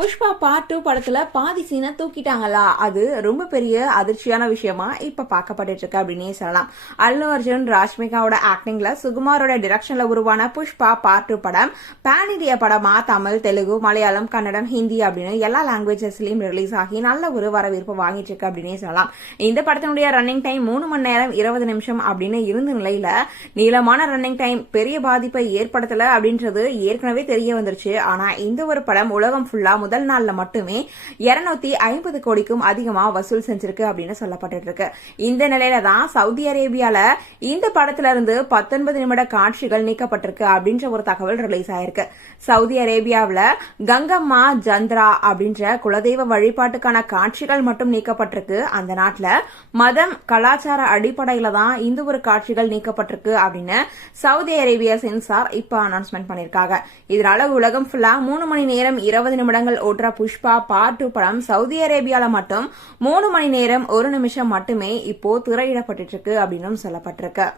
Pushpa part two படத்துல பாதி சீனை தூக்கிட்டாங்களா? அது ரொம்ப பெரிய அதிர்ச்சியான விஷயமா இப்ப பார்க்கப்பட்டு இருக்கு அப்படின்னே சொல்லலாம். அல்லு அர்ஜுன் ராஷ்மிகாவோட ஆக்டிங்ல சுகுமாரோட டிரெக்ஷன்ல உருவான புஷ்பா பார்ட் டூ படம் பேன் இந்திய படமா தமிழ் தெலுங்கு மலையாளம் கன்னடம் ஹிந்தி அப்படின்னு எல்லா லாங்குவேஜஸ்லயும் ரிலீஸ் ஆகி நல்ல ஒரு வரவேற்பு வாங்கிட்டு இருக்கு அப்படின்னே சொல்லலாம். இந்த படத்தினுடைய ரன்னிங் டைம் மூணு மணி நேரம் இருபது நிமிஷம் அப்படின்னு இருந்த நிலையில நீளமான ரன்னிங் டைம் பெரிய பாதிப்பை ஏற்படுத்தல அப்படின்றது ஏற்கனவே தெரிய வந்துருச்சு. ஆனா இந்த ஒரு படம் உலகம் ஃபுல்லா முதல் நாள்ல மட்டுமே இருநூத்தி ஐம்பது கோடிக்கும் அதிகமா வசூல் செஞ்சிருக்கு அப்படின்னு சொல்லப்பட்டு இருக்கு. இந்த நிலையில தான் சவுதி அரேபியால இந்த படத்துல இருந்து பத்தொன்பது நிமிட காட்சிகள் நீக்கப்பட்டிருக்கு அப்படின்ற ஒரு தகவல் ரிலீஸ் ஆயிருக்கு. சவுதி அரேபியாவில் கங்கம்மா ஜந்திரா அப்படின்ற குலதெய்வ வழிபாட்டுக்கான காட்சிகள் மட்டும் நீக்கப்பட்டிருக்கு. அந்த நாட்டுல மதம் கலாச்சார அடிப்படையில தான் இந்த ஒரு காட்சிகள் நீக்கப்பட்டிருக்கு அப்படின்னு சவுதி அரேபியா சென்சார் இப்ப அனௌன்ஸ்மெண்ட் பண்ணிருக்காங்க. இதனால உலகம் ஃபுல்லா மூணு மணி நேரம் இருபது நிமிடங்கள் ஓட்டுற புஷ்பா பார்ட் டூ படம் சவுதி அரேபியால மட்டும் மூணு மணி நேரம் ஒரு நிமிஷம் மட்டுமே இப்போ திரையிடப்பட்டு இருக்கு அப்படின்னு சொல்லப்பட்டிருக்கு.